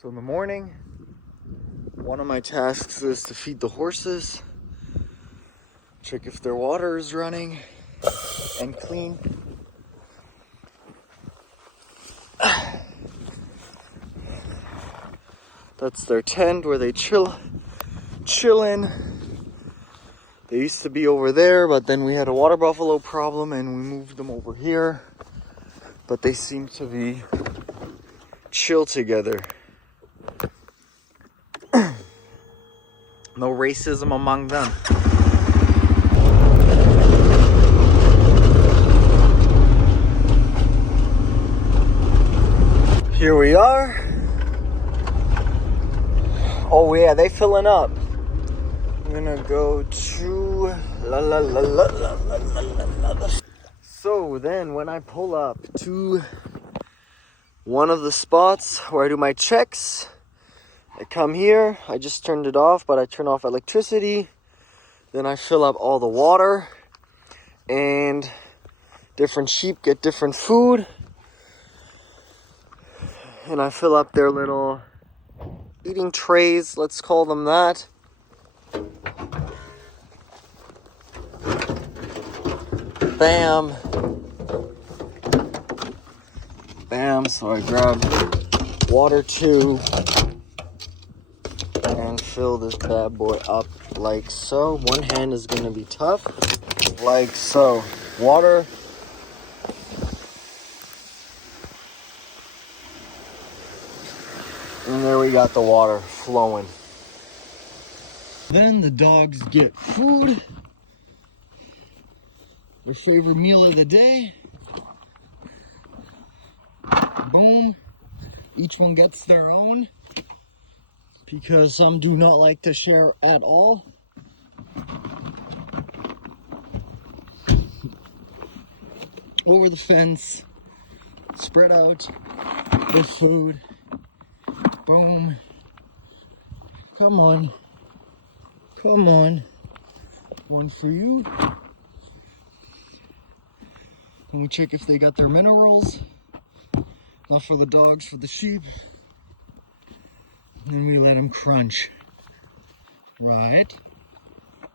So in the morning, one of my tasks is to feed the horses, check if their water is running and clean. That's their tent where they chill in. They used to be over there, but then we had a water buffalo problem and we moved them over here. But they seem to be chill together. No racism among them. Here we are. Oh yeah, they filling up. I'm gonna go to So then when I pull up to one of the spots where I do my checks, I come here, I just turned it off, but I turn off electricity. Then I fill up all the water, and different sheep get different food. And I fill up their little eating trays, let's call them that. Bam. Bam, so I grab water too and fill this bad boy up like so. One hand is gonna be tough, like so. Water. And there we got the water flowing. Then the dogs get food. Their favorite meal of the day. Boom. Each one gets their own, because some do not like to share at all. Over the fence, spread out the food. Boom. Come on. Come on. One for you. And we check if they got their minerals. Not for the dogs, for the sheep. And then we let them crunch. Right?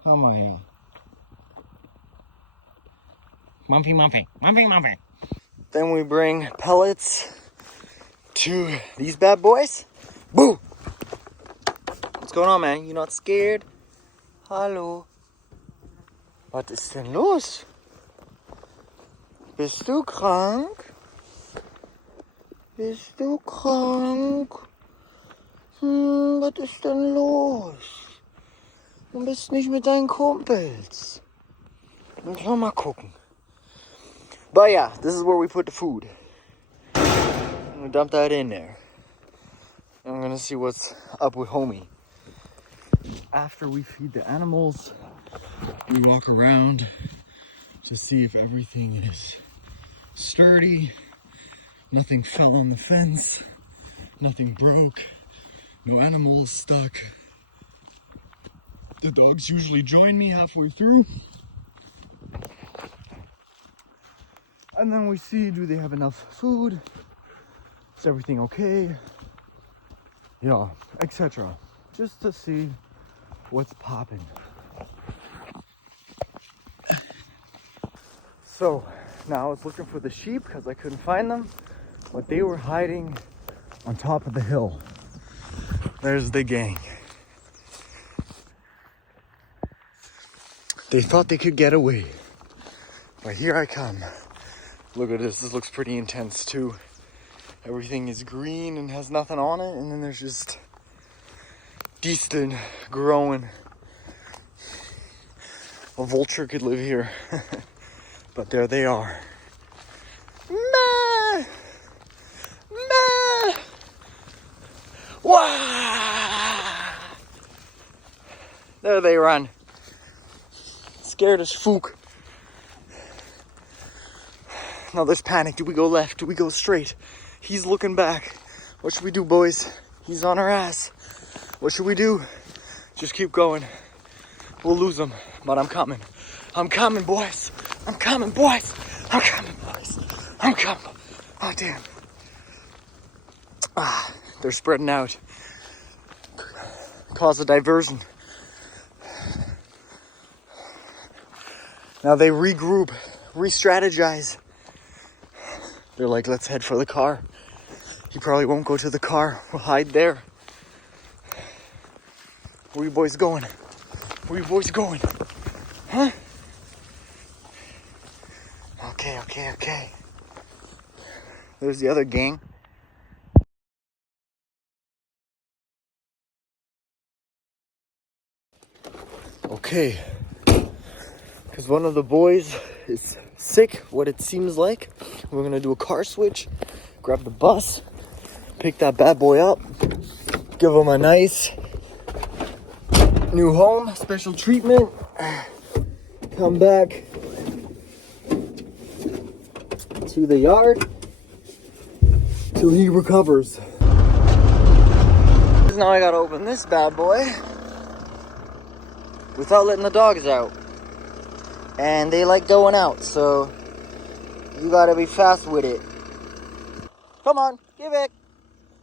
How am I? Mumpy, mumpy, mumpy, mumpy. Then we bring pellets to these bad boys. Boo! What's going on, man? You not scared? Hallo? Was ist denn los? Bist du krank? Bist du krank? Was ist denn los? Du bist nicht mit deinen Kumpels. Müssen wir mal gucken. But yeah, this is where we put the food. I'm gonna dump that in there. I'm gonna see what's up with homie. After we feed the animals, we walk around to see if everything is sturdy. Nothing fell on the fence. Nothing broke. No animal is stuck. The dogs usually join me halfway through. And then we see, do they have enough food? Is everything okay? Yeah, etc. Just to see what's popping. So now I was looking for the sheep because I couldn't find them, but they were hiding on top of the hill. There's the gang. They thought they could get away, but here I come. Look at this. This looks pretty intense too. Everything is green and has nothing on it, and then there's just disteln growing. A vulture could live here. But there they are. Ma! Ma! Wah! There they run. Scared as fook. Now there's panic. Do we go left? Do we go straight? He's looking back. What should we do, boys? He's on our ass. What should we do? Just keep going. We'll lose him, but I'm coming. I'm coming, boys. I'm coming, boys. I'm coming, boys. I'm coming. Oh, damn. They're spreading out. Cause a diversion. Now they regroup, re-strategize. They're like, let's head for the car. He probably won't go to the car. We'll hide there. Where you boys going? Where you boys going? Huh? Okay. There's the other gang. Okay. Because one of the boys is sick, what it seems like. We're gonna do a car switch, grab the bus, pick that bad boy up, give him a nice new home, special treatment, come back to the yard till he recovers. Now I gotta open this bad boy without letting the dogs out. And they like going out, so you gotta be fast with it. Come on, give it.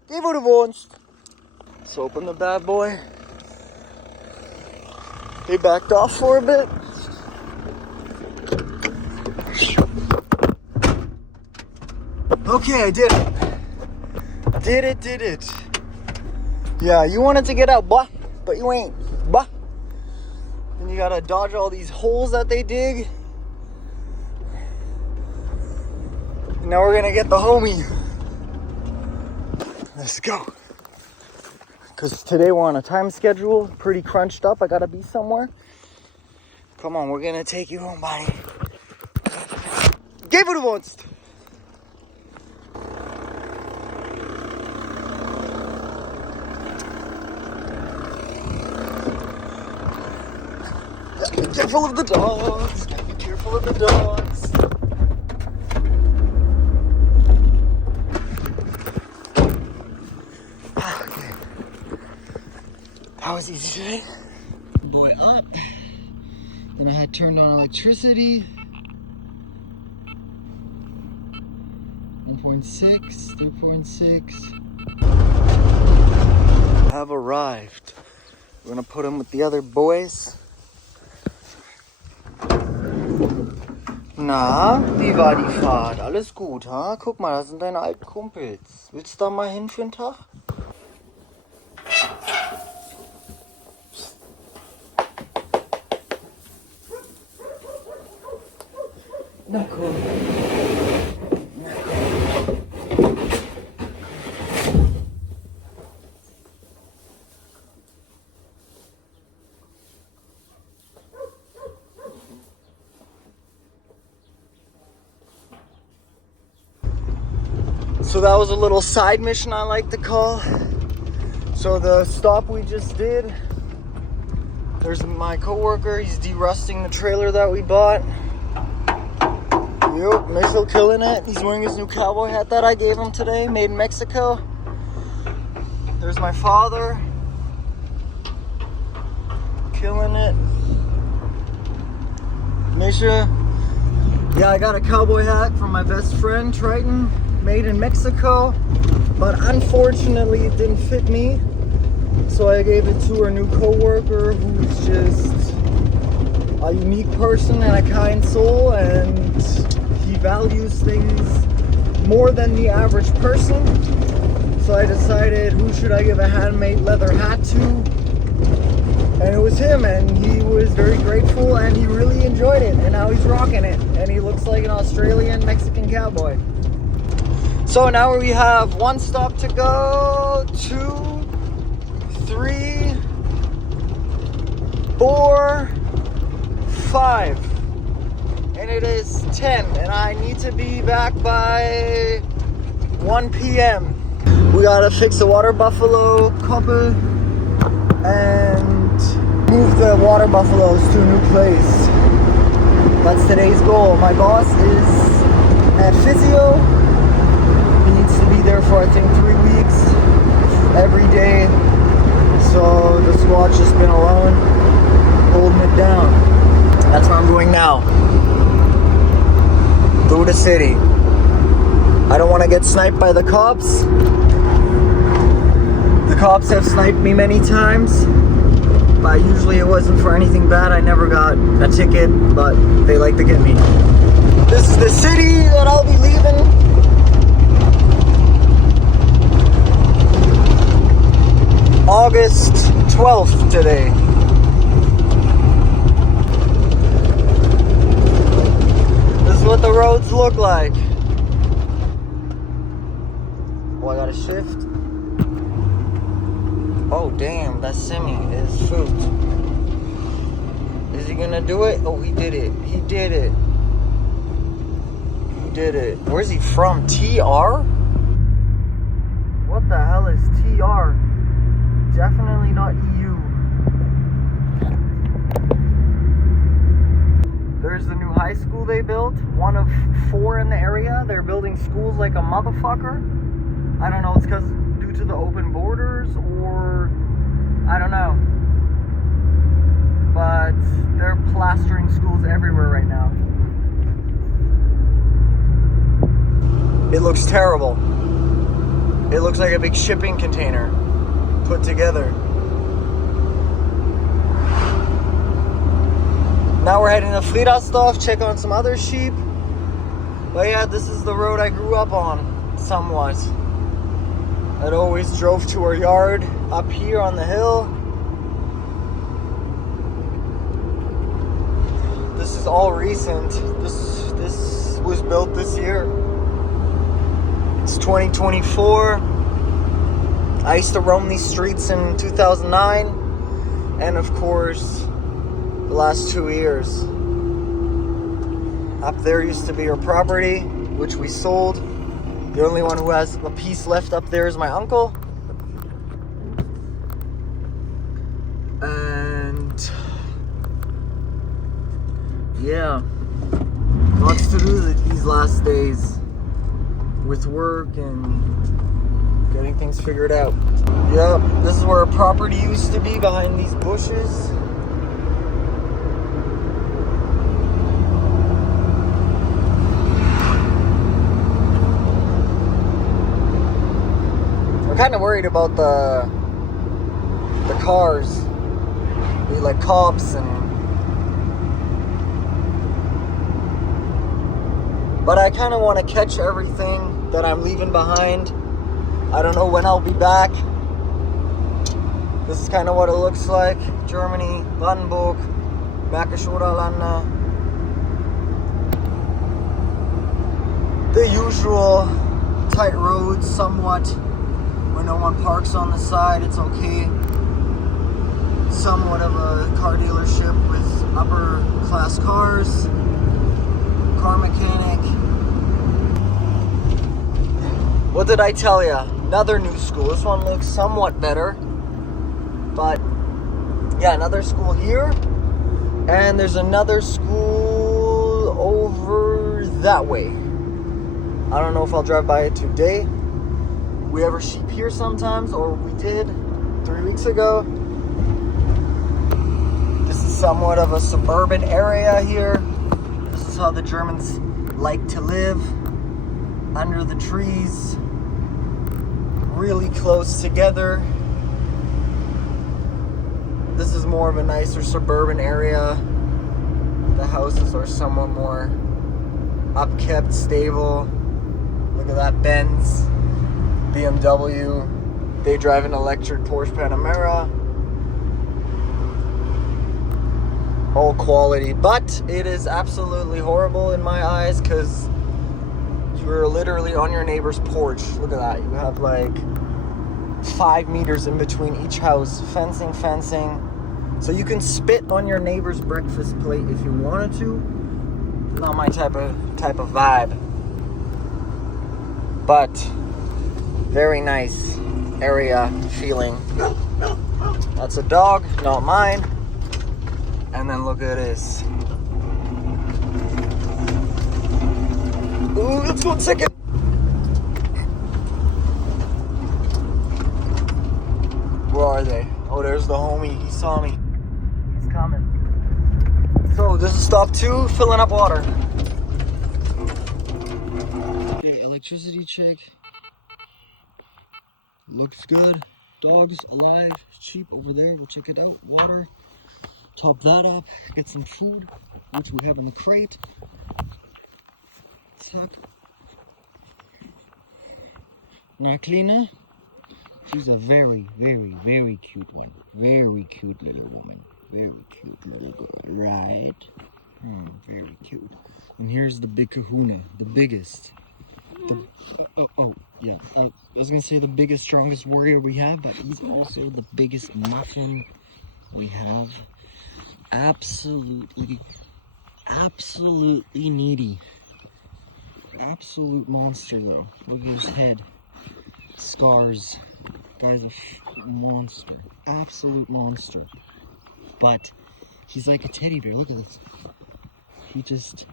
Give it a once. Let's open the bad boy. They backed off for a bit. Okay, I did it. Did it. Yeah, you wanted to get out, but you ain't, bah. And you gotta dodge all these holes that they dig. Now we're gonna get the homie. Let's go. Because today we're on a time schedule, pretty crunched up. I gotta be somewhere. Come on, we're gonna take you home, buddy. Give it a once. Be careful of the dogs. Be careful of the dogs. Okay. That was easy today. Boy up. Then I had turned on electricity. 1.6, 3.6. Have arrived. We're gonna put him with the other boys. Na, wie war die Fahrt? Alles gut, ha? Guck mal, das sind deine alten Kumpels. Willst du da mal hin für einen Tag? Na komm. So that was a little side mission, I like to call. So the stop we just did, there's my coworker, he's de-rusting the trailer that we bought. Yep, Mitchell killing it. He's wearing his new cowboy hat that I gave him today, made in Mexico. There's my father, killing it. Misha, yeah, I got a cowboy hat from my best friend, Triton. Made in Mexico, but unfortunately it didn't fit me, so I gave it to our new co-worker, who's just a unique person and a kind soul, and he values things more than the average person. So I decided, who should I give a handmade leather hat to? And it was him, and he was very grateful, and he really enjoyed it, and now he's rocking it, and he looks like an Australian Mexican cowboy. So now we have one stop to go, 2, 3, 4, 5. And it is 10, and I need to be back by 1 p.m. We gotta fix the water buffalo couple and move the water buffaloes to a new place. That's today's goal. My boss is at physio. To be there for I think 3 weeks every day, so the squad's just been alone holding it down. That's where I'm going now, through the city. I don't want to get sniped by the cops, The cops have sniped me many times, but usually it wasn't for anything bad. I never got a ticket, but they like to get me. This is the city that I'll be leaving. August 12th today. This is what the roads look like. Oh, I gotta shift. Oh, damn, that semi is food. Is he gonna do it? Oh, he did it. He did it. He did it. Where's he from? TR? What the hell is TR? Definitely not EU. There's the new high school they built. One of 4 in the area. They're building schools like a motherfucker. I don't know, it's because due to the open borders or I don't know. But they're plastering schools everywhere right now. It looks terrible. It looks like a big shipping container put together. Now we're heading to Friedersdorf, check on some other sheep. But yeah, this is the road I grew up on, somewhat. I'd always drove to our yard up here on the hill. This is all recent. This was built this year. It's 2024. I used to roam these streets in 2009, and of course, the last 2 years. Up there used to be our property, which we sold. The only one who has a piece left up there is my uncle. And yeah, lots to do these last days with work and getting things figured out. Yep, this is where our property used to be, behind these bushes. I'm kind of worried about the cars. Like cops but I kind of want to catch everything that I'm leaving behind. I don't know when I'll be back. This is kind of what it looks like. Germany, Brandenburg, Märkische Oderlande. The usual tight roads, somewhat. When no one parks on the side, it's okay. Somewhat of a car dealership with upper class cars. Car mechanic. What did I tell ya? Another new school. This one looks somewhat better. But yeah, another school here. And there's another school over that way. I don't know if I'll drive by it today. We have our sheep here sometimes, or we did 3 weeks ago. This is somewhat of a suburban area here. This is how the Germans like to live. Under the trees. Really close together. This is more of a nicer suburban area. The houses are somewhat more upkept, stable. Look at that Benz, BMW. They drive an electric Porsche Panamera. All quality, but it is absolutely horrible in my eyes because you're literally on your neighbor's porch. Look at that. You have like 5 meters in between each house. Fencing. So you can spit on your neighbor's breakfast plate if you wanted to. Not my type of vibe. But very nice area feeling. That's a dog, not mine. And then look at this. Ooh, let's go check it. Where are they? Oh, there's the homie. He saw me. He's coming. So this is stop 2, filling up water. Electricity check. Looks good. Dogs alive, sheep over there. We'll check it out. Water. Top that up. Get some food, which we have in the crate. Zack. Naklina. She's a very, very, very cute one. Very cute little woman. Very cute little girl, right? Very cute. And here's the big kahuna, the biggest. Yeah. I was gonna say the biggest, strongest warrior we have, but he's also the biggest muffin we have. Absolutely needy. Absolute monster though. Look at his head. Scars. Guy's a monster. Absolute monster. But he's like a teddy bear. Look at this. He just...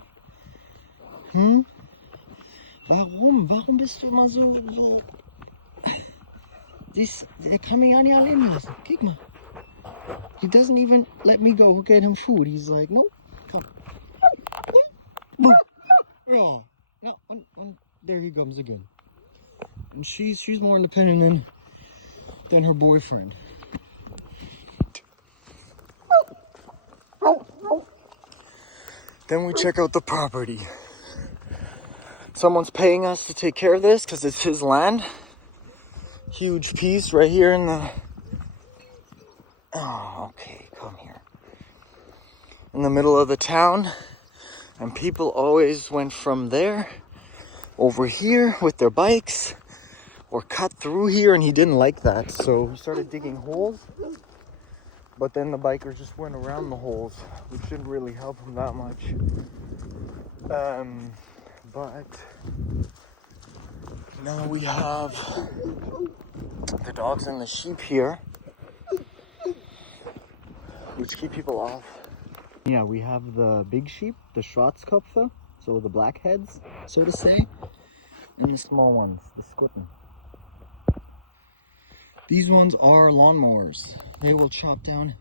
Warum bist du immer so... Der kann mich ja nicht allein lassen. Guck mal. He doesn't even let me go get him food. He's like, no, come. Oh, no, there he comes again. And she's more independent than her boyfriend. Then we check out the property. Someone's paying us to take care of this because it's his land. Huge piece right here in the... Oh, okay, come here. In the middle of the town. And people always went from there over here with their bikes or cut through here, and he didn't like that. So he started digging holes. But then the bikers just went around the holes, which didn't really help him that much. But now we have the dogs and the sheep here, which keep people off. Yeah, we have the big sheep, the Schwarzkopfe, so the blackheads, so to say, and the small ones, the Skutten. These ones are lawnmowers. They will chop down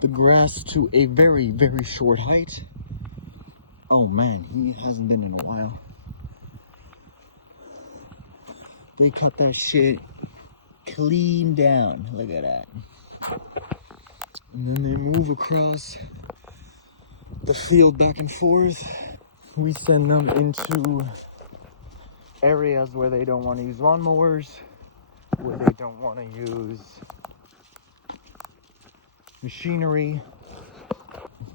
the grass to a very, very short height. Oh man, he hasn't been in a while. They cut that shit clean down. Look at that. And then they move across the field back and forth. We send them into areas where they don't want to use lawnmowers, where they don't want to use machinery,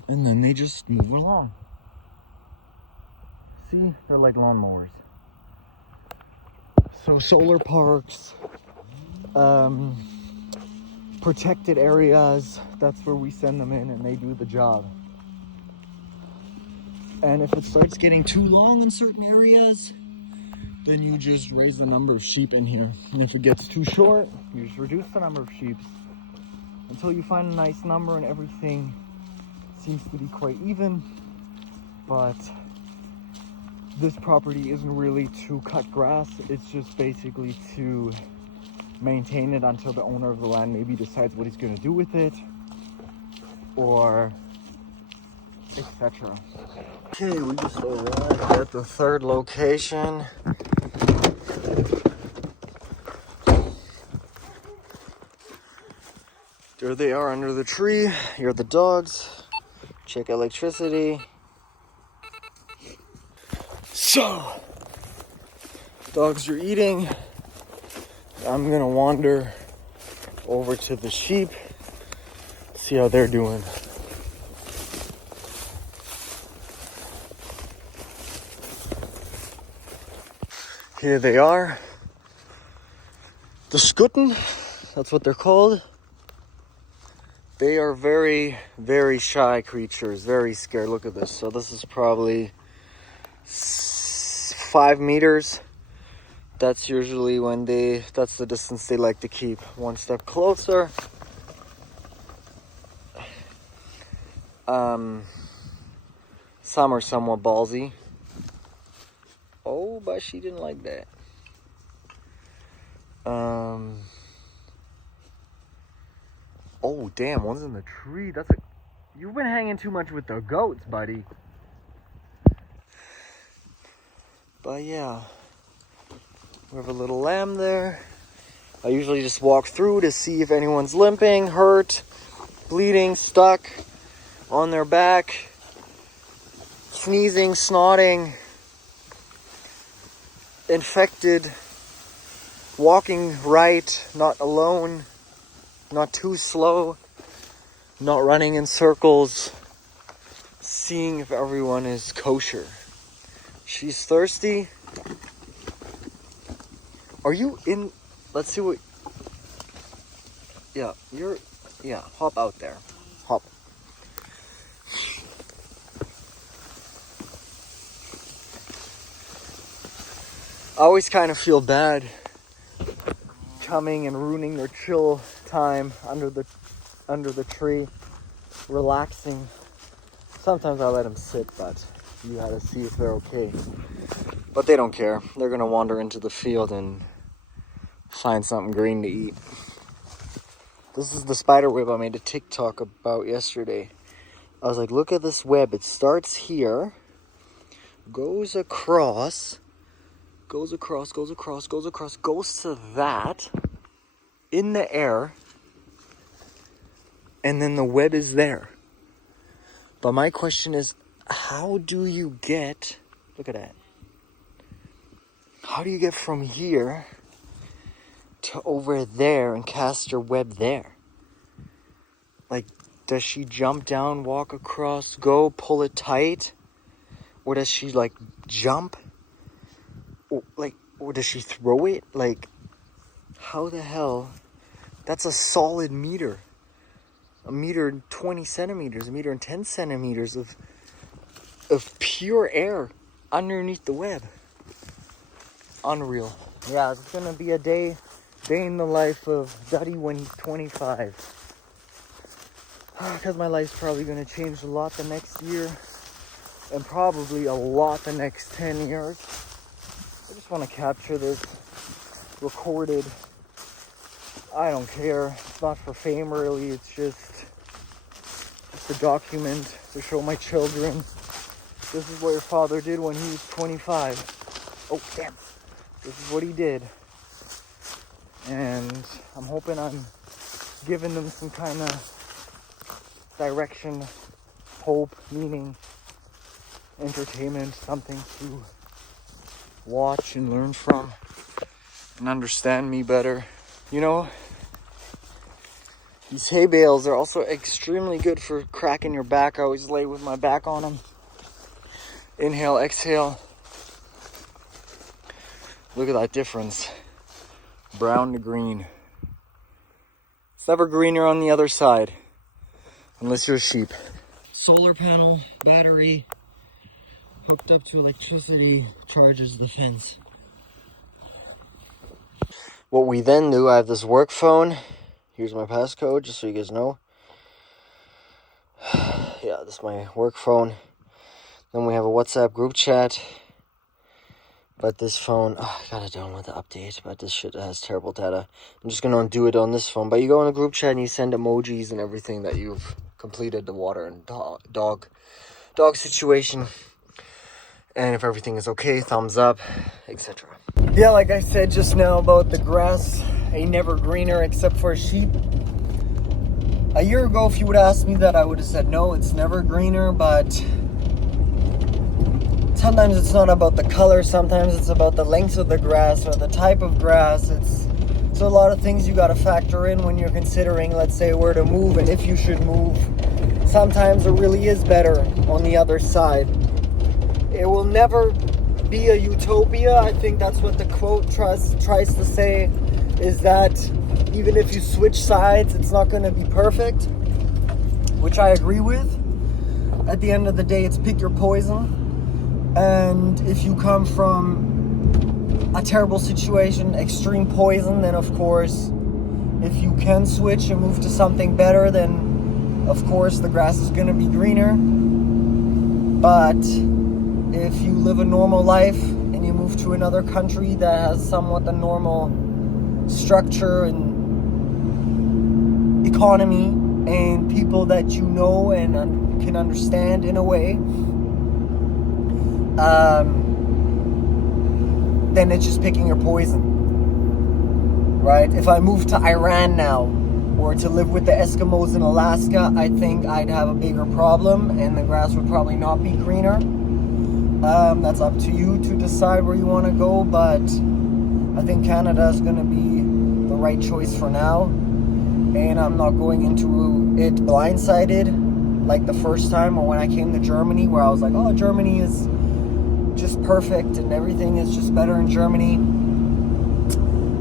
and then they just move along. See, they're like lawnmowers. So solar parks, protected areas, that's where we send them in and they do the job. And if it starts getting too long in certain areas, then you just raise the number of sheep in here. And if it gets too short, you just reduce the number of sheep until you find a nice number and everything seems to be quite even. But this property isn't really to cut grass, it's just basically to maintain it until the owner of the land maybe decides what he's going to do with it, or etc. Okay, we just arrived at the third location. There they are under the tree. Here are the dogs. Check electricity. So, dogs are eating. I'm gonna wander over to the sheep, see how they're doing. Here they are. The Skutten, that's what they're called. They are very, very shy creatures, very scared. Look at this. So this is probably 5 meters. That's usually when that's the distance they like to keep. One step closer. Some are somewhat ballsy. Oh, but she didn't like that. Oh, damn, one's in the tree. You've been hanging too much with the goats, buddy. But yeah, we have a little lamb there. I usually just walk through to see if anyone's limping, hurt, bleeding, stuck on their back, sneezing, snotting, infected, walking right, not alone, not too slow, not running in circles, seeing if everyone is kosher. She's thirsty. Are you in? Let's see what. Yeah, hop out there. Hop. I always kind of feel bad coming and ruining their chill time under the tree, relaxing. Sometimes I let them sit, but you gotta see if they're okay. But they don't care. They're gonna wander into the field and find something green to eat. This is the spider web I made a TikTok about yesterday. I was like, look at this web. It starts here, goes across, goes to that, in the air, and then the web is there. But my question is, how do you get, look at that. How do you get from here to over there and cast your web there? Like, does she jump down, walk across, go, pull it tight? Or does she, like, jump? Or does she throw it? Like, how the hell? That's a solid meter. A meter and 20 centimeters, a meter and 10 centimeters of pure air underneath the web. Unreal. Yeah, it's gonna be a day in the life of Duddy when he's 25. Because my life's probably gonna change a lot the next year, and probably a lot the next 10 years. I just want to capture this, recorded. I don't care. It's not for fame, really. It's just a document to show my children. This is what your father did when he was 25. Oh, damn. This is what he did. And I'm hoping I'm giving them some kind of direction, hope, meaning, entertainment, something to watch and learn from and understand me better. You know, these hay bales are also extremely good for cracking your back. I always lay with my back on them. Inhale, exhale. Look at that difference. Brown to green. It's never greener on the other side, unless you're a sheep. Solar panel, battery, hooked up to electricity, charges the fence. What we then do, I have this work phone. Here's my passcode, just so you guys know. Yeah, this is my work phone. Then we have a WhatsApp group chat. But this phone, I gotta download the update, but this shit has terrible data. I'm just gonna do it on this phone. But you go in the group chat and you send emojis and everything that you've completed the water and dog situation. And if everything is okay, thumbs up, etc. Yeah, like I said just now about the grass, ain't never greener except for sheep. A year ago, if you would ask me that, I would have said no, it's never greener, but sometimes it's not about the color, sometimes it's about the length of the grass or the type of grass. It's a lot of things you got to factor in when you're considering, let's say, where to move and if you should move. Sometimes it really is better on the other side. It will never be a utopia. I think that's what the quote tries to say, is that even if you switch sides, it's not going to be perfect, which I agree with. At the end of the day, it's pick your poison. And if you come from a terrible situation, extreme poison, then of course, if you can switch and move to something better, then of course the grass is going to be greener. But if you live a normal life and you move to another country that has somewhat a normal structure and economy and people that you know and can understand in a way, then it's just picking your poison, right? If I moved to Iran now, or to live with the Eskimos in Alaska, I think I'd have a bigger problem, and the grass would probably not be greener. That's up to you to decide where you want to go, but I think Canada is going to be the right choice for now, and I'm not going into it blindsided like the first time, or when I came to Germany, where I was like, oh, Germany is just perfect and everything is just better in Germany.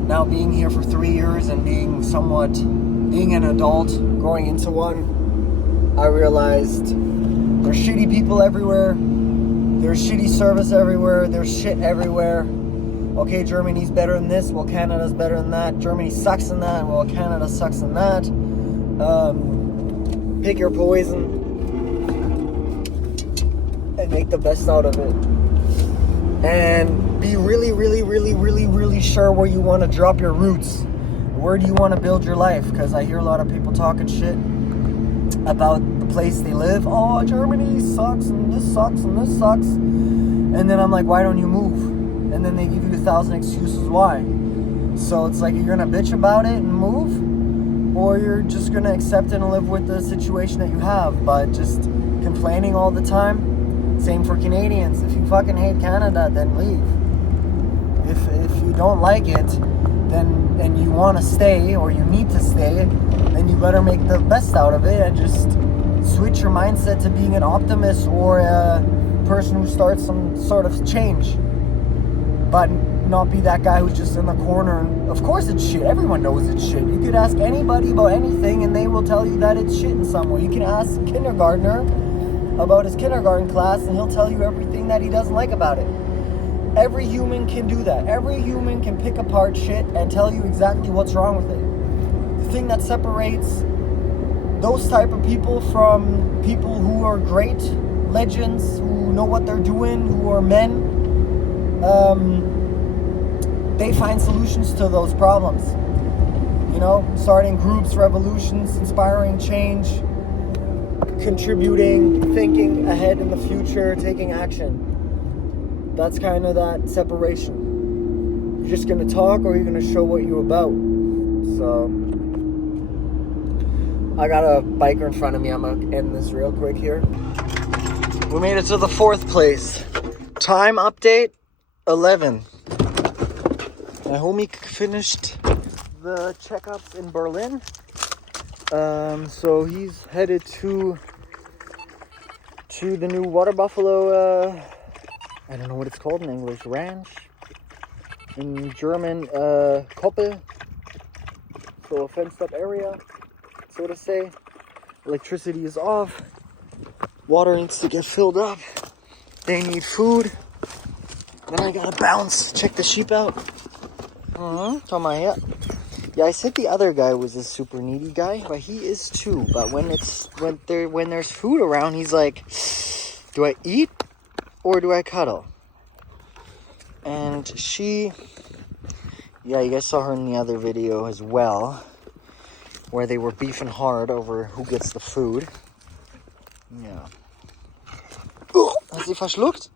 Now being here for 3 years and being an adult, growing into one, I realized there's shitty people everywhere, there's shitty service everywhere, there's shit everywhere. Okay, Germany's better than this, well, Canada's better than that. Germany sucks in that, well, Canada sucks in that. Pick your poison and make the best out of it. And be really, really, really, really, really sure where you want to drop your roots. Where do you want to build your life? Because I hear a lot of people talking shit about the place they live. Oh, Germany sucks, and this sucks, and this sucks. And then I'm like, why don't you move? And then they give you 1,000 excuses why. So it's like, you're going to bitch about it and move, or you're just going to accept it and live with the situation that you have. But just complaining all the time, same for Canadians. If you fucking hate Canada, then leave. If you don't like it, then and you want to stay, or you need to stay, then you better make the best out of it and just switch your mindset to being an optimist or a person who starts some sort of change. But not be that guy who's just in the corner. And of course it's shit. Everyone knows it's shit. You could ask anybody about anything and they will tell you that it's shit in some way. You can ask a kindergartner about his kindergarten class and he'll tell you everything that he doesn't like about it. Every human can do that. Every human can pick apart shit and tell you exactly what's wrong with it. The thing that separates those type of people from people who are great legends, who know what they're doing, who are men, they find solutions to those problems. You know, starting groups, revolutions, inspiring change, contributing, thinking ahead in the future, taking action. That's kind of that separation. You're just going to talk, or you're going to show what you're about. So, I got a biker in front of me. I'm going to end this real quick here. We made it to the 4th place. Time update, 11. My homie finished the checkups in Berlin. So he's headed to the new water buffalo, I don't know what it's called in English, ranch. In German, Koppel. So a fenced up area, so to say. Electricity is off. Water needs to get filled up. They need food. Then I gotta bounce, check the sheep out. Come on here. Yeah, I said the other guy was a super needy guy, but he is too. But when there's food around, he's like, do I eat or do I cuddle? And she, yeah, you guys saw her in the other video as well, where they were beefing hard over who gets the food. Yeah. Hast du verschluckt?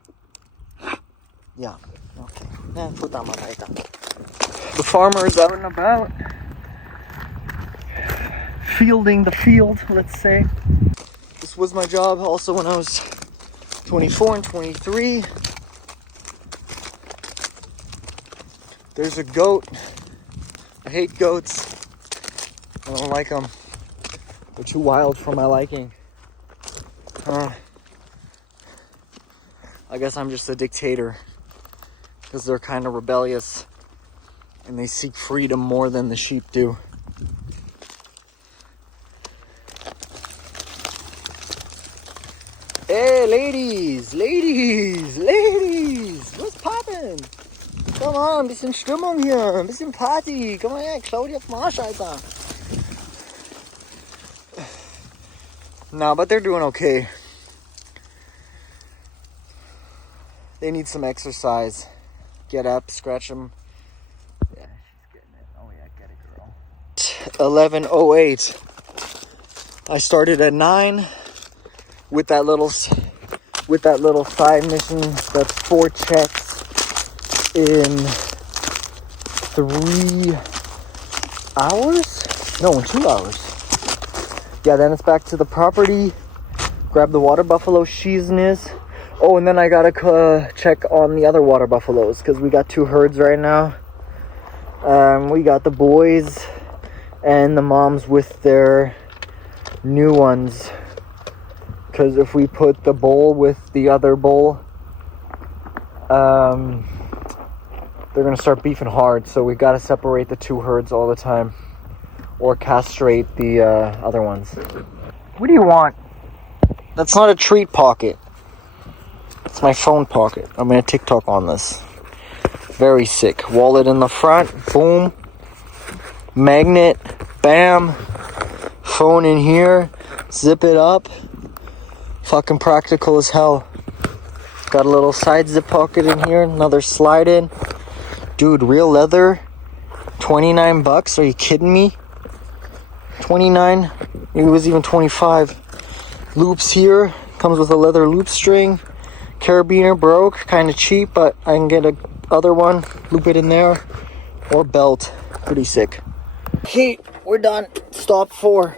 Ja, okay. Ja, futter mal weiter. The farmer is out and about, fielding the field, let's say. This was my job also when I was 24 and 23. There's a goat. I hate goats. I don't like them. They're too wild for my liking. I guess I'm just a dictator, because they're kind of rebellious and they seek freedom more than the sheep do. Hey, ladies! What's poppin'? Komm on, ein bisschen Stimmung hier, ein bisschen Party. Komm mal her, klau dir auf den Arsch, Alter. No, but they're doing okay. They need some exercise. Get up, scratch them. Yeah, she's getting it. Oh yeah, get it, girl. 11:08. I started at 9 with that little side mission. That's 4 checks in 3 hours? No, in 2 hours. Yeah, then it's back to the property. Grab the water buffalo shizness. Oh, and then I gotta check on the other water buffaloes because we got 2 herds right now. We got the boys and the moms with their new ones. Because if we put the bull with the other bull, they're gonna start beefing hard. So we gotta separate the 2 herds all the time, or castrate the other ones. What do you want? That's not a treat pocket. It's my phone pocket. I'm gonna TikTok on this. Very sick. Wallet in the front. Boom. Magnet. Bam. Phone in here. Zip it up. Fucking practical as hell. Got a little side zip pocket in here. Another slide in. Dude, real leather. $29. Are you kidding me? 29. It was even 25. Loops here. Comes with a leather loop string. Carabiner broke. Kind of cheap, but I can get a other one. Loop it in there. Or belt. Pretty sick. Okay, we're done. Stop 4.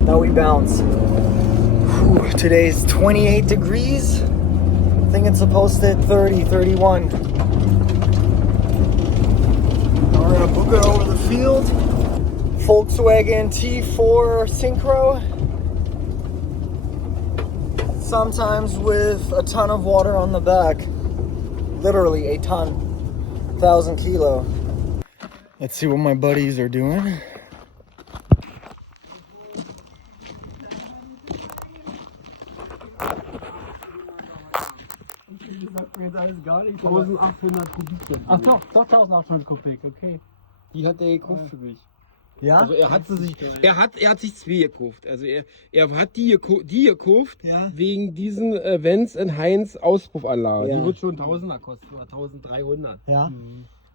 Now we bounce. Whew, today's 28 degrees. I think it's supposed to hit 30, 31. Now we're gonna book it over the field. Volkswagen T4 Synchro. Sometimes with a ton of water on the back. Literally a ton. 1,000 kilo. Let's see what my buddies are doing. Jetzt alles gar nicht. 1800 Kubik. Ach doch, 1800 Kubik, okay. Die hat er gekauft für mich. Ja? Also er hat sich 2 gekauft. Also er hat die gekauft, ja, wegen diesen Vents in Heinz Auspuffanlage. Ja. Die wird schon 1000er kosten oder 1300. Ja.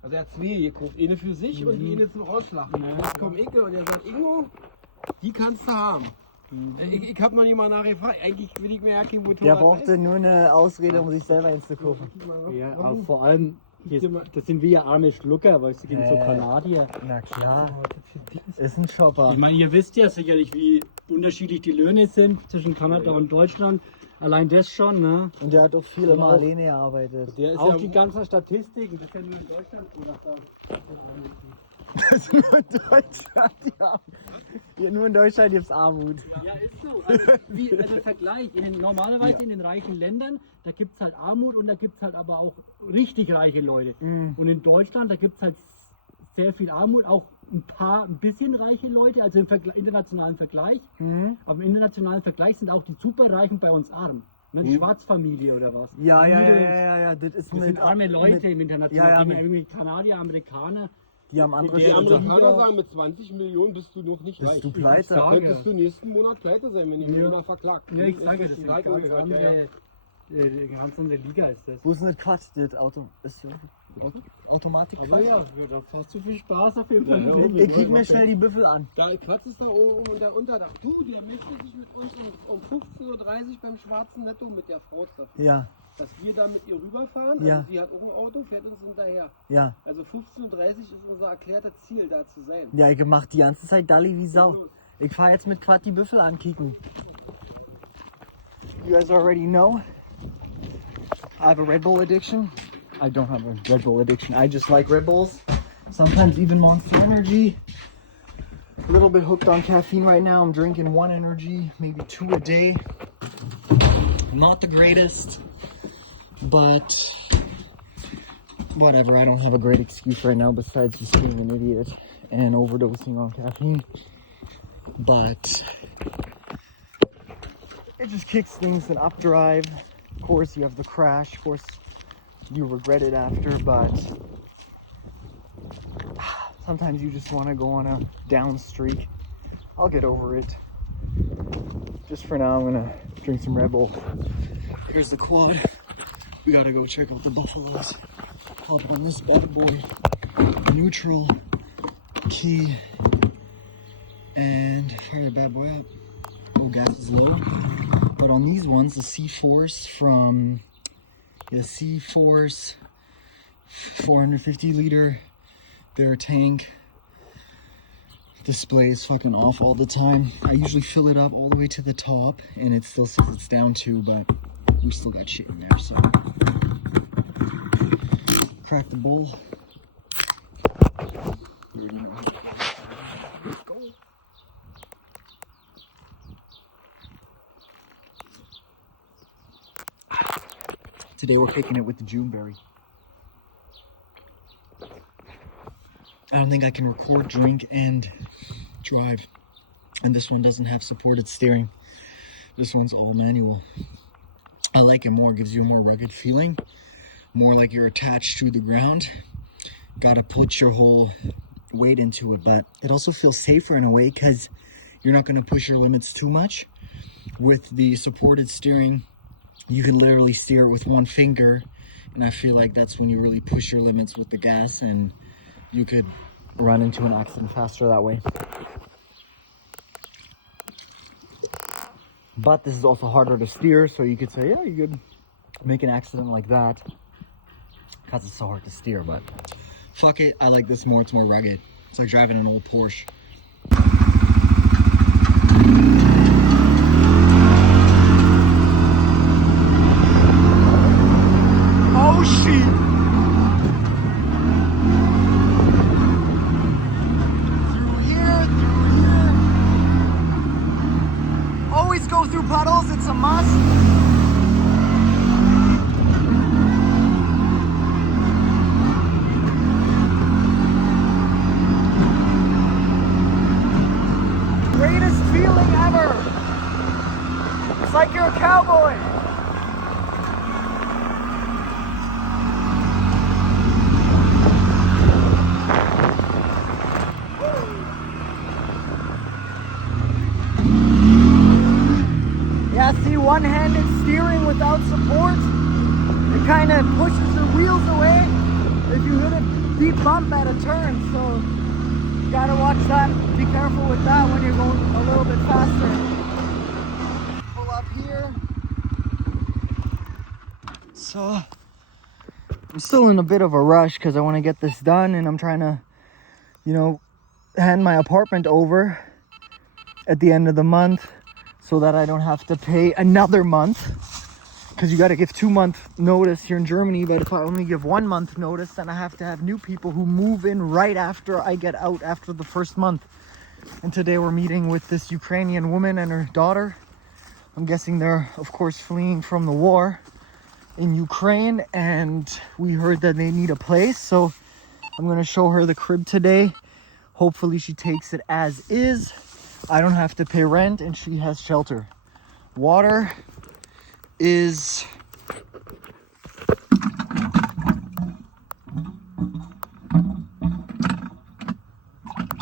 Also er hat 2 gekauft. Eine für sich und die eine zum Rauslachen. Ja. Jetzt kommt Inge und er sagt, Ingo, die kannst du haben. Ich habe noch nie mal nachgefragt. Eigentlich will ich mir ja kein Motorrad. Der brauchte nur eine Ausrede, um sich selber eins zu kaufen. Ja, aber vor allem, das sind wir ja arme Schlucker, weißt du, gegen so Kanadier. Na klar, ist ein Shopper. Ich meine, ihr wisst ja sicherlich, wie unterschiedlich die Löhne sind zwischen Kanada und Deutschland. Allein das schon, ne? Und der hat auch viel immer alleine gearbeitet. Der ist auch ja die ganzen Statistiken, das ist ja nur in Deutschland so. Das ist nur in Deutschland, ja. Nur in Deutschland gibt es Armut. Ja, ist so. Also Vergleich, normalerweise in den reichen Ländern, da gibt es halt Armut und da gibt es halt aber auch richtig reiche Leute. Und in Deutschland, da gibt es halt sehr viel Armut, auch ein bisschen reiche Leute, also im internationalen Vergleich. Aber im internationalen Vergleich sind auch die Superreichen bei uns arm. Eine Schwarzfamilie oder was? Ja. Das sind arme Leute im internationalen, irgendwie Kanadier, Amerikaner. Die haben andere Die Amerikaner sagen, mit 20 Millionen bist du noch nicht reich. Bist du pleite? Da könntest du nächsten Monat pleite sein, wenn ich mich mal verklagt. Ja, ich sage, das ist eine ganz andere Liga ist das. Wo ist denn das Quatsch? Das Auto ist Automatik. Aber ja, da hast du viel Spaß auf jeden Fall. Ja, ich krieg mir schnell die Büffel an. Da Quatsch ist da oben und da unter. Du, der möchte sich mit uns um 15:30 Uhr beim Schwarzen Netto mit der Frau treffen. Ja. Dass wir da mit ihr rüberfahren, ja. Also sie hat auch ein Auto, fährt uns hinterher. Ja. Also 15:30 Uhr ist unser erklärtes Ziel, da zu sein. Ja, ich mach die ganze Zeit Dalli wie Sau. Ich fahr jetzt mit Quad die Büffel ankicken. You guys already know, I have a Red Bull addiction. I don't have a Red Bull addiction. I just like Red Bulls. Sometimes even Monster Energy. A little bit hooked on caffeine right now. I'm drinking 1 energy, maybe 2 a day. Not the greatest, but whatever. I don't have a great excuse right now besides just being an idiot and overdosing on caffeine. But it just kicks things in up drive. Of course, you have the crash. Of course, you regret it after, but sometimes you just want to go on a down streak. I'll get over it. Just for now, I'm gonna drink some Red Bull. Here's the quad. We gotta go check out the buffaloes. Hop on this bad boy. Neutral. Key. And fire the bad boy up. Oh, gas is low. But on these ones, the C-Force from the C-Force 450 liter, their tank. display is fucking off all the time. I usually fill it up all the way to the top and it still says it's down 2, but we still got shit in there, so. Crack the bowl. Let's go. Today we're kicking it with the Juneberry. I don't think I can record, drink, and drive. And this one doesn't have supported steering. This one's all manual. I like it more, it gives you a more rugged feeling. More like you're attached to the ground. Gotta put your whole weight into it, but it also feels safer in a way because you're not gonna push your limits too much. With the supported steering, you can literally steer it with one finger, and I feel like that's when you really push your limits with the gas, and you could run into an accident faster that way. But this is also harder to steer, so you could say, yeah, you could make an accident like that because it's so hard to steer, but fuck it, I like this more, it's more rugged. It's like driving an old Porsche. Oh shit! Through here. Always go through puddles, it's a must. Greatest feeling ever. It's like you're a cowboy. Yeah, see, one-handed steering without support, it kind of pushes your wheels away if you hit a deep bump at a turn, so you gotta watch that. Be careful with that when you're going a little bit faster. Pull up here. So, I'm still in a bit of a rush because I want to get this done, and I'm trying to, you know, hand my apartment over at the end of the month, so that I don't have to pay another month, because you got to give 2-month notice here in Germany. But if I only give 1 month notice, then I have to have new people who move in right after I get out after the first month. And today we're meeting with this Ukrainian woman and her daughter. I'm guessing they're, of course, fleeing from the war in Ukraine, and we heard that they need a place, so I'm going to show her the crib today. Hopefully she takes it as is. I don't have to pay rent, and she has shelter. Water is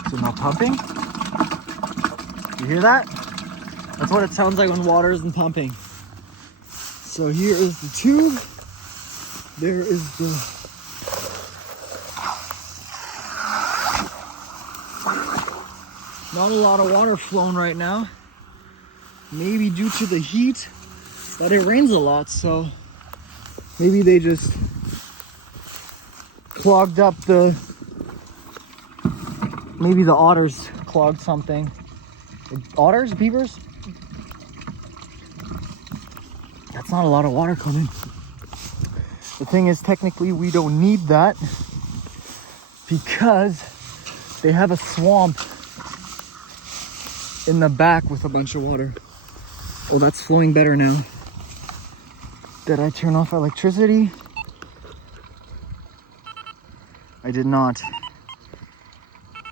so not pumping. You hear that? That's what it sounds like when water isn't pumping. So here is the tube. There is the not a lot of water flowing right now. Maybe due to the heat, but it rains a lot, so maybe they just clogged up maybe the otters clogged something. Otters? Beavers? That's not a lot of water coming. The thing is, technically we don't need that because they have a swamp in the back with a bunch of water. Oh, that's flowing better now. Did I turn off electricity? I did not.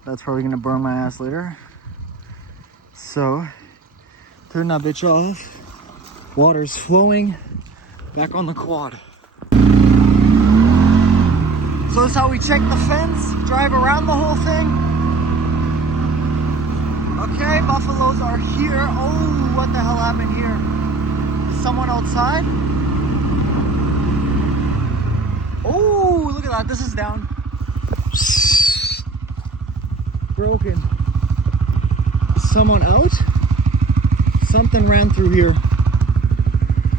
That's probably gonna burn my ass later. So, turn that bitch off. Water's flowing. Back on the quad. So this is how we check the fence, drive around the whole thing. Okay, buffaloes are here. Oh, what the hell happened here? Is someone outside? Oh, look at that, this is down. Broken. Is someone out? Something ran through here.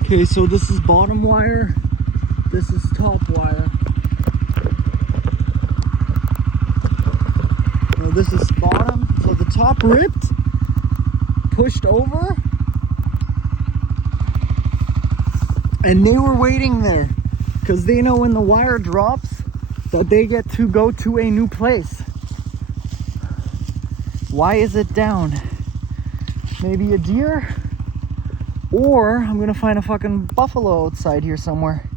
Okay, so this is bottom wire. This is top wire. No, this is bottom. So the top ripped, pushed over, and they were waiting there because they know when the wire drops that they get to go to a new place. Why is it down? Maybe a deer? Or I'm gonna find a fucking buffalo outside here somewhere.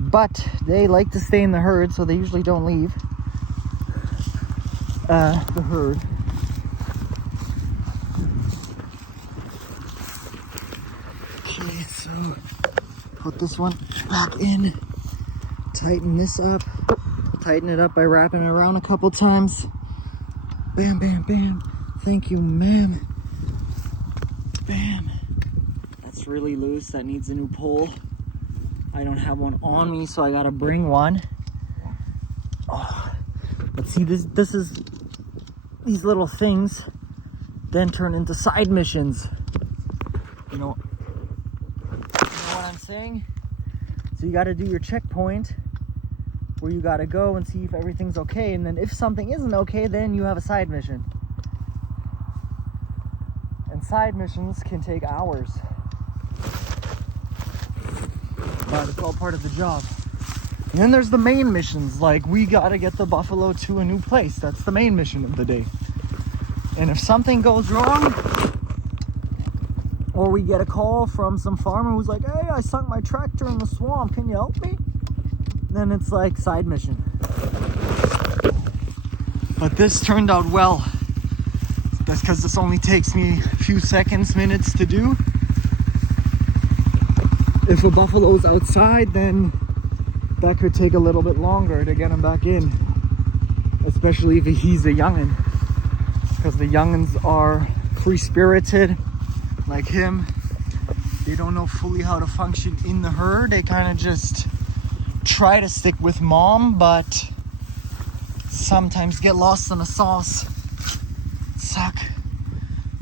But they like to stay in the herd, so they usually don't leave the herd. Okay, so put this one back in, tighten this up, tighten it up by wrapping it around a couple times. Bam, bam, bam. Thank you, ma'am. Bam. That's really loose. That needs a new pole. I don't have one on me, so I gotta bring one. Oh. But see, this is these little things then turn into side missions. You know what I'm saying? So you gotta do your checkpoint where you gotta go and see if everything's okay, and then if something isn't okay, then you have a side mission. And side missions can take hours, but it's all part of the job. And then there's the main missions, like we gotta get the buffalo to a new place. That's the main mission of the day. And if something goes wrong, or we get a call from some farmer who's like, hey, I sunk my tractor in the swamp, can you help me? Then it's like side mission. But this turned out well. That's because this only takes me a few seconds, minutes to do. If a buffalo's outside, then that could take a little bit longer to get him back in. Especially if he's a young'un. Because the young'uns are free-spirited, like him. They don't know fully how to function in the herd. They kind of just try to stick with mom, but sometimes get lost in the sauce. Suck.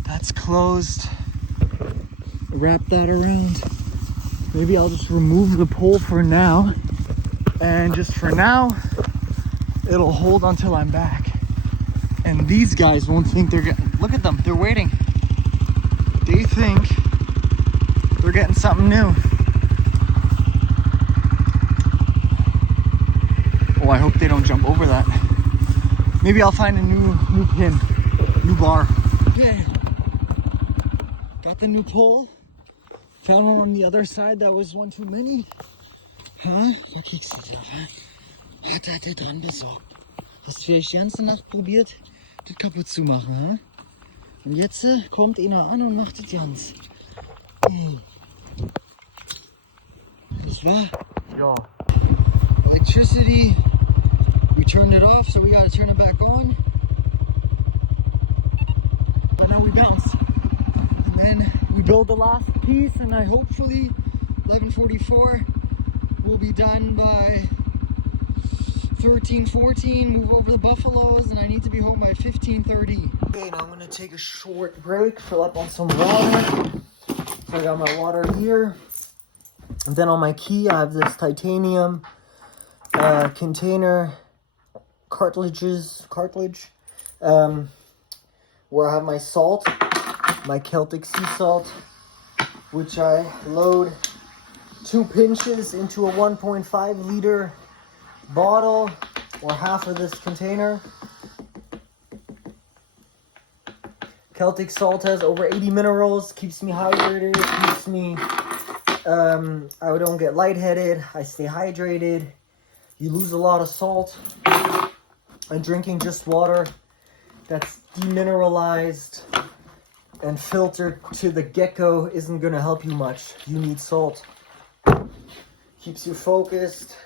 That's closed. Wrap that around. Maybe I'll just remove the pole for now. And just for now, it'll hold until I'm back. And these guys won't think they're getting... Look at them, they're waiting. They think they're getting something new. Oh, I hope they don't jump over that. Maybe I'll find a new pin, new bar. Yeah. Got the new pole. Found one on the other side that was one too many. Was kriegst du da? Hat er dir dran besorgt? Hast du vielleicht die ganze Nacht probiert, das kaputt zu machen, Und jetzt kommt einer an und macht das ganz. Das war? Ja. Electricity. We turned it off, so we gotta turn it back on. But now we bounce. And then we build the last piece, and I hopefully 11:44 will be done by 13:14, move over the buffaloes, and I need to be home by 15:30. Okay, now I'm gonna take a short break, fill up on some water. So I got my water here. And then on my key, I have this titanium container cartridge, where I have my salt, my Celtic sea salt, which I load 2 pinches into a 1.5 liter bottle, or half of this container. Celtic salt has over 80 minerals, keeps me hydrated, keeps me, I don't get lightheaded, I stay hydrated. You lose a lot of salt, and drinking just water that's demineralized and filtered to the get-go isn't gonna help you much. You need salt. Keeps you focused.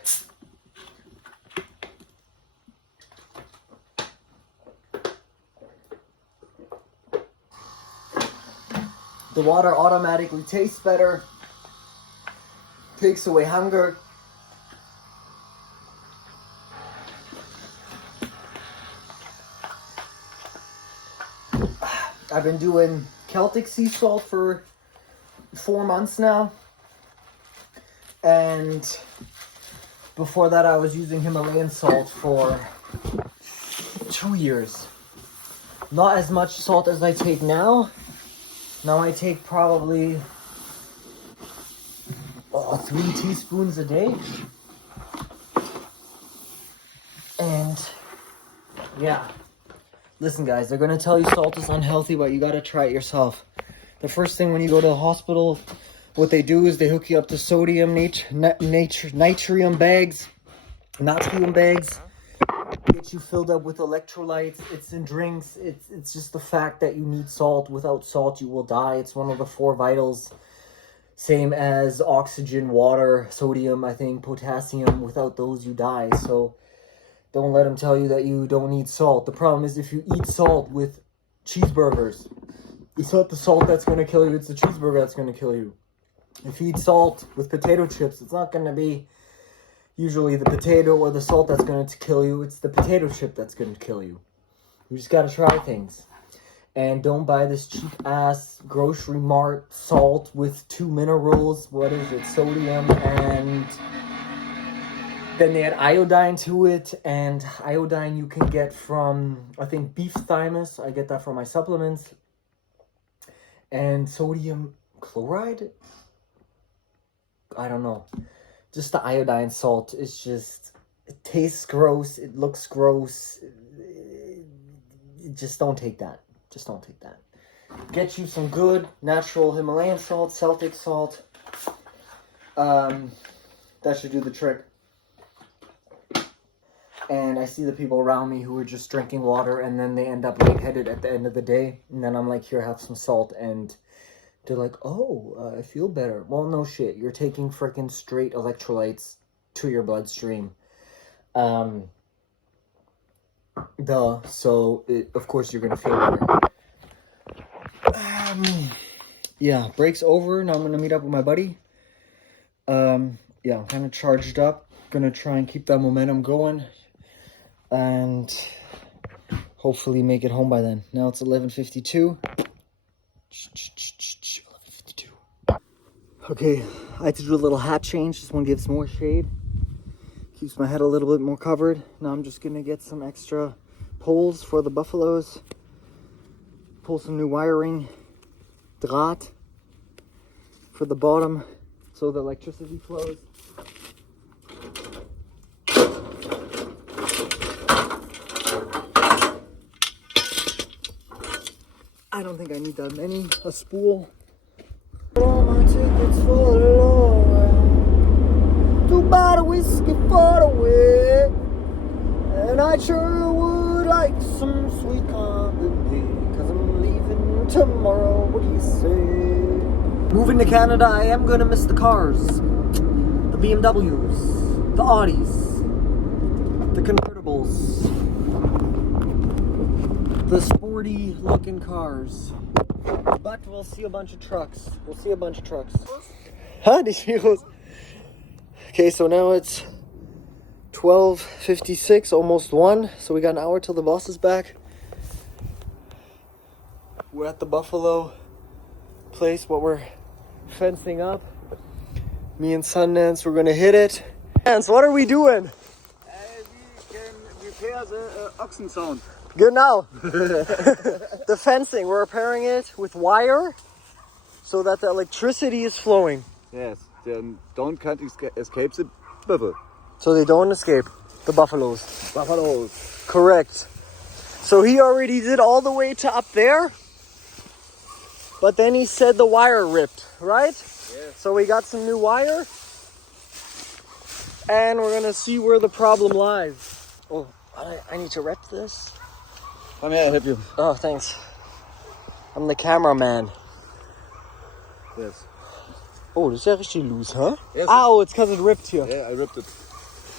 The water automatically tastes better, takes away hunger. I've been doing Celtic sea salt for 4 months now. And before that, I was using Himalayan salt for 2 years. Not as much salt as I take now. Now I take probably 3 teaspoons a day. And yeah. Listen guys, they're gonna tell you salt is unhealthy, but you gotta try it yourself. The first thing when you go to the hospital, what they do is they hook you up to sodium natrium bags, natrium bags, get you filled up with electrolytes. It's in drinks. It's just the fact that you need salt. Without salt, you will die. It's one of the 4 vitals, same as oxygen, water, sodium, I think, potassium. Without those, you die. So don't let them tell you that you don't need salt. The problem is if you eat salt with cheeseburgers, it's not the salt that's going to kill you, it's the cheeseburger that's going to kill you. If you eat salt with potato chips, it's not going to be usually the potato or the salt that's going to kill you, it's the potato chip that's going to kill you. You just got to try things. And don't buy this cheap-ass grocery mart salt with 2 minerals, what is it, sodium, and then they add iodine to it, and iodine you can get from, I think, beef thymus. I get that from my supplements. And sodium chloride? I don't know. Just the iodine salt is just, it tastes gross, it looks gross. Just don't take that. Just don't take that. Get you some good natural Himalayan salt, Celtic salt. That should do the trick. And I see the people around me who are just drinking water and then they end up lightheaded at the end of the day. And then I'm like, here, have some salt. And they're like, oh, I feel better. Well, no shit. You're taking freaking straight electrolytes to your bloodstream. So, of course, you're going to feel better. Yeah, break's over. Now I'm going to meet up with my buddy. Yeah, I'm kind of charged up. Going to try and keep that momentum going. And hopefully make it home by then. Now it's 11:52. 11:52. Okay, I had to do a little hat change. This one gives more shade. Keeps my head a little bit more covered. Now I'm just gonna get some extra poles for the buffaloes. Pull some new wiring. Draht for the bottom so the electricity flows. I don't think I need that many. A spool. All my tickets for the long way. 2 bottle whiskey for the way. And I sure would like some sweet company. Cause I'm leaving tomorrow. What do you say? Moving to Canada, I am gonna miss the cars. The BMWs. The Audis. The convertibles. The sporty looking cars. But we'll see a bunch of trucks. Huh? Die Giros. Okay, so now it's 12:56, almost 1. So we got an hour till the bus is back. We're at the buffalo place, what we're fencing up. Me and Sundance, we're gonna hit it. Sundance, what are we doing? We can repair the oxen sound. Genau. The fencing, we're repairing it with wire so that the electricity is flowing. Yes, then can't escape the buffalo. So they don't escape the buffaloes. Buffaloes. Correct. So he already did all the way to up there, but then he said the wire ripped, right? Yes. So we got some new wire and we're gonna see where the problem lies. Oh, I need to rep this. Come here, I'll help you. Oh, thanks. I'm the cameraman. Yes. Oh, das ist ja richtig loose, huh? Yes. Ow, it's because it ripped here. Yeah, I ripped it.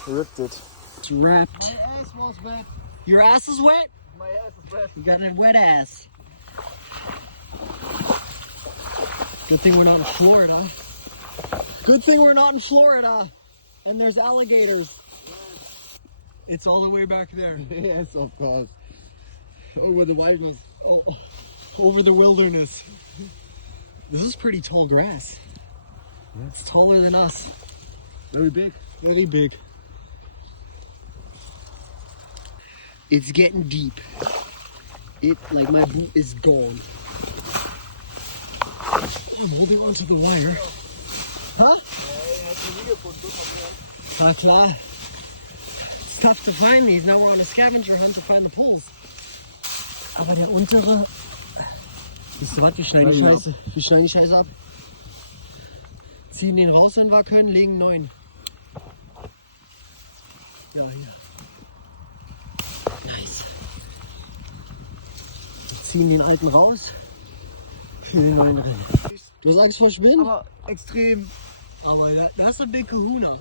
Ripped it. It's wrapped. My ass was wet. Your ass is wet? My ass is wet. You got a wet ass. Good thing we're not in Florida. Good thing we're not in Florida. And there's alligators. It's all the way back there. Yes, of course. Over the wilderness. Oh, over the wilderness. This is pretty tall grass. It's taller than us. Very big. Really big. It's getting deep. It, like, my boot is gone. I'm holding onto the wire. Huh? Na klar. It's tough to find these. Now we're on a scavenger hunt to find the poles. Aber der untere... Wisst ihr was? Wir schneiden die Scheiße ab. Ziehen den raus, wenn wir können, legen 9. Ja, hier. Nice. Wir ziehen den alten raus. Für den neuen rein. Du hast Angst vor Spinnen? Aber extrem. Aber das ist ein Big Kahuna.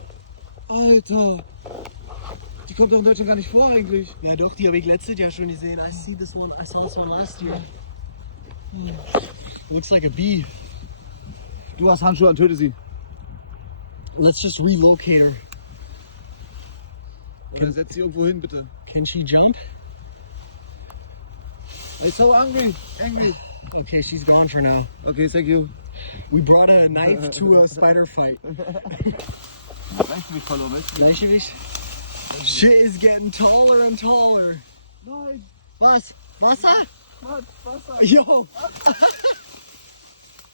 Alter. Die kommt doch in Deutschland gar nicht vor eigentlich. Ja doch, die habe ich letztes Jahr schon gesehen. I saw this one last year. Looks like a bee. Du hast Handschuhe an, töte sie. Let's just relocate her. Oder setz sie irgendwo hin, bitte. Can she jump? I'm so angry. Angry. Okay, she's gone for now. Okay, thank you. We brought a knife to a spider fight. Gleichgewicht verloren, weißt du? Gleichgewicht? Shit is getting taller and taller. Nein. Was? Wasser? Mann, Wasser. Yo!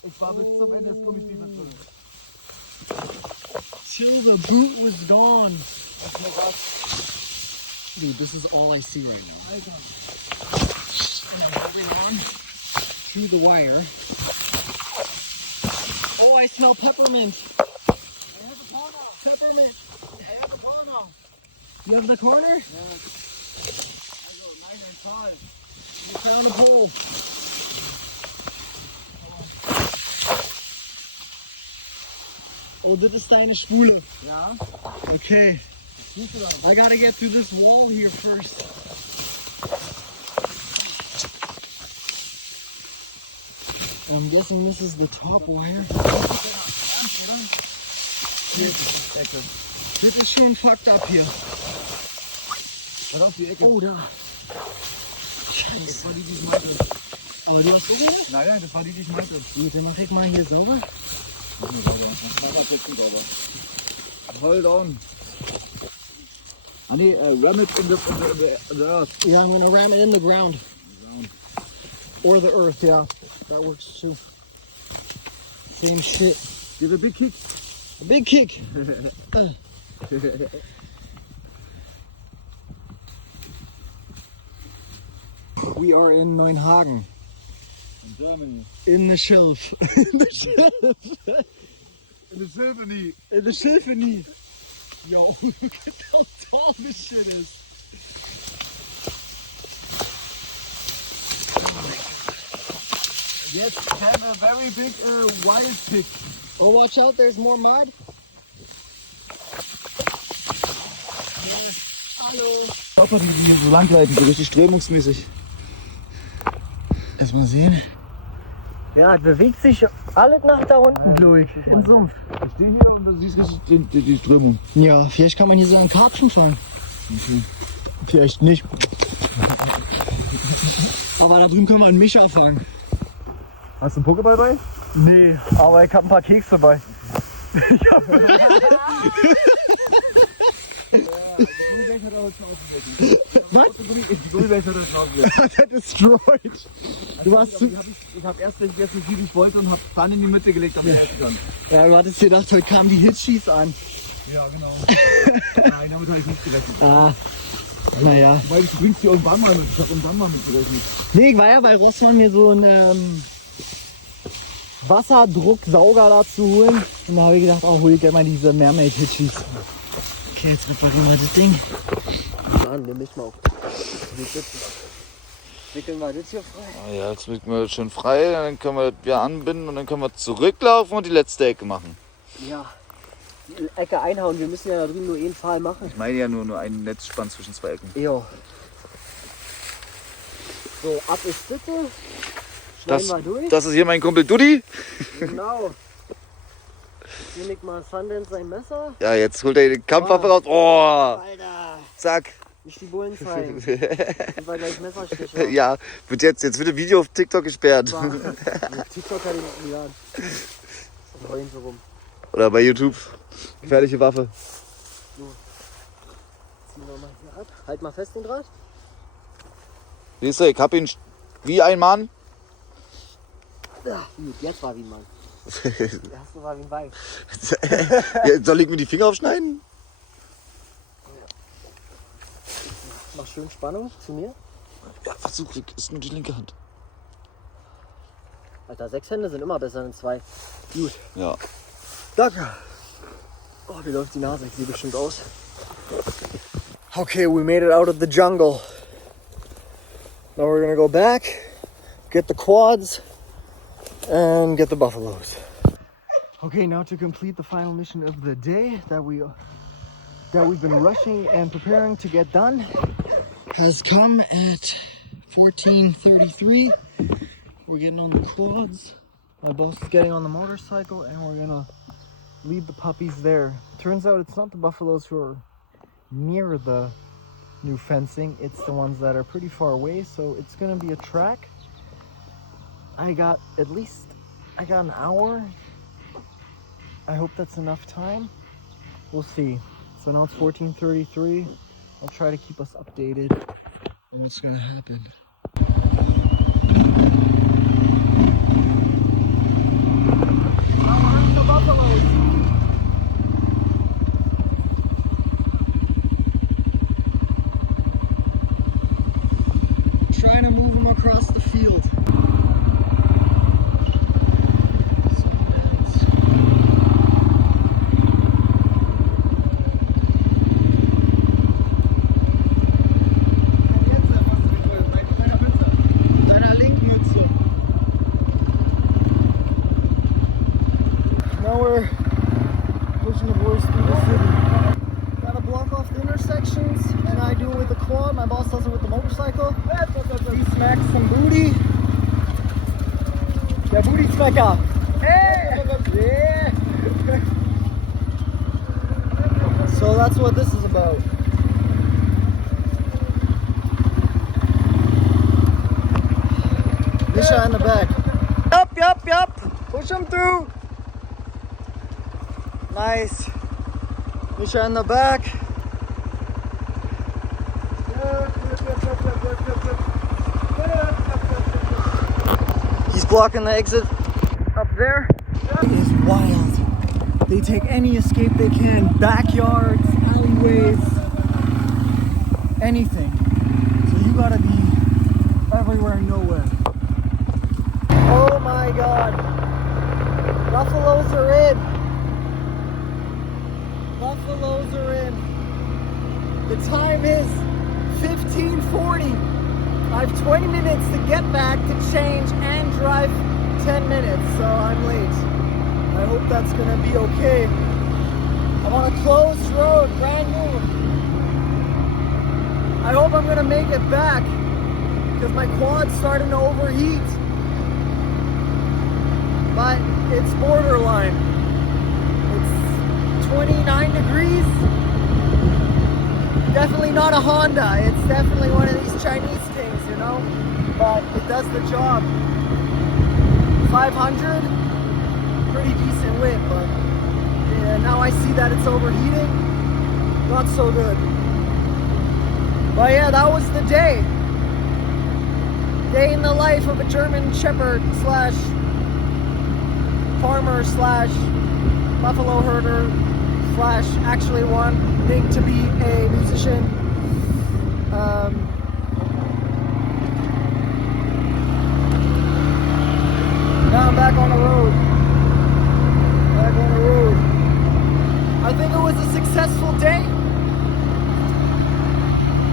Ich war bis zum Ende des Gummistiefels drin. Till the boot was gone. Dude, this is all I see right now. Alter. And I'm holding on through the wire. Oh, I smell peppermint. I have a corner. Peppermint. I have a corner. You have the corner? Also, nein, ein Tal. You found a pole. Oh, das ist deine Spule. Ja. Okay. I gotta get through this wall here first. I'm guessing this is the top wire. Hier ist die Ecke. Das ist schon fucked up hier. Verdammt, die Ecke. Oh, da. Das war die ich meinte. Aber du hast so wieder? Nein, das war die ich meinte. Gut, dann mach ich mal hier sauber. Hold on. Ah nee, ram it in the earth. Yeah, I'm gonna ram it in the ground. Or the earth, yeah. That works too. Same shit. Give a big kick. A big kick. We are in Neuenhagen. In Germany. In the shelf. In the shelf. In the Symphony. In the symphony. Yo, look at how tall this shit is. Yes, have a very big wild pig. Oh, watch out, there's more mud. Hallo. Papa, die hier so lang leiten, so richtig strömungsmäßig. Erstmal sehen. Ja, es bewegt sich alles nach da unten durch, im Sumpf. Ich stehe hier und du siehst richtig die Strömung. Ja, vielleicht kann man hier so einen Karpfen fangen. Vielleicht nicht. Aber da drüben können wir einen Micha fangen. Hast du einen Pokéball bei? Nee, aber ich habe ein paar Kekse dabei. Was? Die Gullwelt hat er schon ausgelegt. Der destroyed. Du warst zu... Ich habe erst gegessen, wie ich wollte und habe dann in die Mitte gelegt, damit ich essen kann. Ja, du hattest gedacht, heute kamen die Hitchis an. Ja, genau. Nein, damit habe ich nicht gerechnet. Ah, naja. Weil du bringst die irgendwann mal mit. Ich habe irgendwann mal mitgerechnet. Nee, ich war ja bei Rossmann mir so einen Wasserdrucksauger dazu holen. Und da habe ich gedacht, oh, hol ich gerne mal diese Mermaid-Hitchis. Okay, jetzt reparieren wir das Ding. Dann nehme ich mal auf. Wickeln wir das hier frei. Ja, jetzt wickeln wir das schön frei, dann können wir das wieder anbinden und dann können wir zurücklaufen und die letzte Ecke machen. Ja, die Ecke einhauen. Wir müssen ja da drüben nur einen Pfahl machen. Ich meine ja nur einen Netzspann zwischen zwei Ecken. Jo. So, ab ist das. Schneiden wir durch. Das ist hier mein Kumpel Dudi. Genau. Nehme ich mal Sundance sein Messer. Ja, jetzt holt er die Kampfwaffe raus. Oh, Alter, zack. nicht die Bullen zeigen. Sind wir gleich Messerstich haben. Ja, jetzt wird ein Video auf TikTok gesperrt. Bah. TikTok kann ich nicht laden. Das heulen so rum. Oder bei YouTube. Gefährliche Waffe. Ziehen wir mal hier ab. Halt mal fest den Draht. Siehst du, ich hab ihn Wie ein Mann. Ja, gut, jetzt war wie ein Mann. Das erste war wie ein Weib. Ja, soll ich mir die Finger aufschneiden? Mach schön Spannung zu mir. Ja, versuch, ist nur die linke Hand. Alter, 6 Hände sind immer besser als 2. Gut. Ja. Danke. Oh, wie läuft die Nase? Ich sehe bestimmt aus. Okay, we made it out of the jungle. Now we're gonna go back, get the quads, and get the buffaloes. Okay, now to complete the final mission of the day that we've been rushing and preparing to get done has come at 14:33. We're getting on the quads. My boss is getting on the motorcycle, and we're gonna lead the puppies there. Turns out it's not the buffaloes who are near the new fencing, it's the ones that are pretty far away, so it's gonna be a track. I got an hour. I hope that's enough time. We'll see. So now it's 14:33. I'll try to keep us updated on what's gonna happen. The buffaloes. Trying to move them across the field. Now we're pushing the boys through the city. Gotta block off the intersections, and I do it with the quad. My boss does it with the motorcycle. He smacks some booty. Yeah, booty smacker. Hey! Yeah! So that's what this is about. Misha in the back. Yup. Push him through. Nice. Misha in the back. He's blocking the exit up there. It is wild. They take any escape they can. Backyards, alleyways, anything. So you gotta be everywhere and nowhere. Oh my god. Buffaloes are in. Buffaloes are in. The time is 15:40. I have 20 minutes to get back to change and drive 10 minutes, so I'm late. I hope that's gonna be okay. I'm on a closed road, brand new. I hope I'm gonna make it back because my quad's starting to overheat. But it's borderline. It's 29 degrees. Definitely not a Honda. It's definitely one of these Chinese things, you know? But it does the job. 500, pretty decent whip, but yeah, now I see that it's overheating. Not so good. But yeah, that was the day. Day in the life of a German Shepherd slash farmer slash buffalo herder slash actually wanting to be a musician. Now I'm back on the road. I think it was a successful day.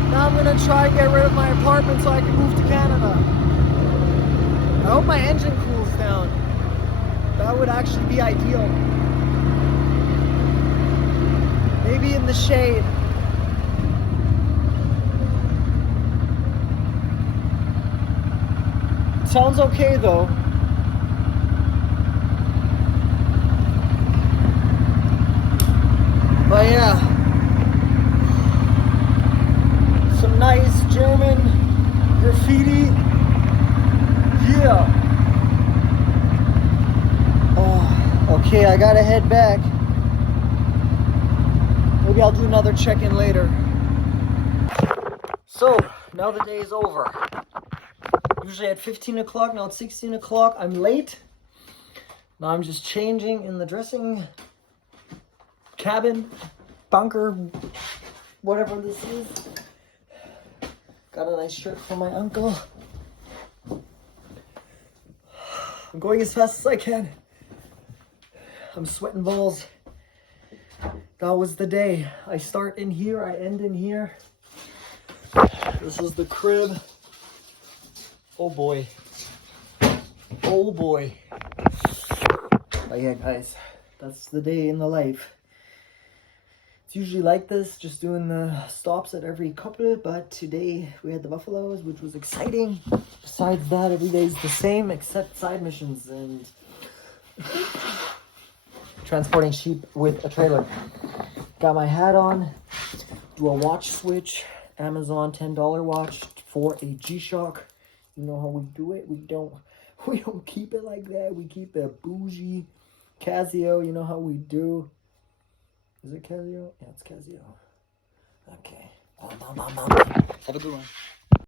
Now I'm gonna try and get rid of my apartment so I can move to Canada. I hope my engine cools down. That would actually be ideal. Maybe in the shade. It sounds okay though. But yeah, some nice German graffiti. Yeah. Oh, okay, I gotta head back. Maybe I'll do another check-in later. So, now the day is over. Usually at 15 o'clock, now it's 16 o'clock. I'm late. Now I'm just changing in the dressing cabin, bunker, whatever this is. Got a nice shirt from my uncle. I'm going as fast as I can. I'm sweating balls. That was the day. I start in here, I end in here. This is the crib. Oh boy. Oh boy. But yeah, guys, that's the day in the life. It's usually like this, just doing the stops at every couple, but today we had the buffaloes, which was exciting. Besides that, every day's the same except side missions and transporting sheep with a trailer. Got my hat on, do a watch switch, Amazon $10 watch for a G-Shock. You know how we do it? We don't keep it like that. We keep it bougie. Casio, you know how we do. Is it Casio? Yeah, it's Casio. Okay. Have a good one.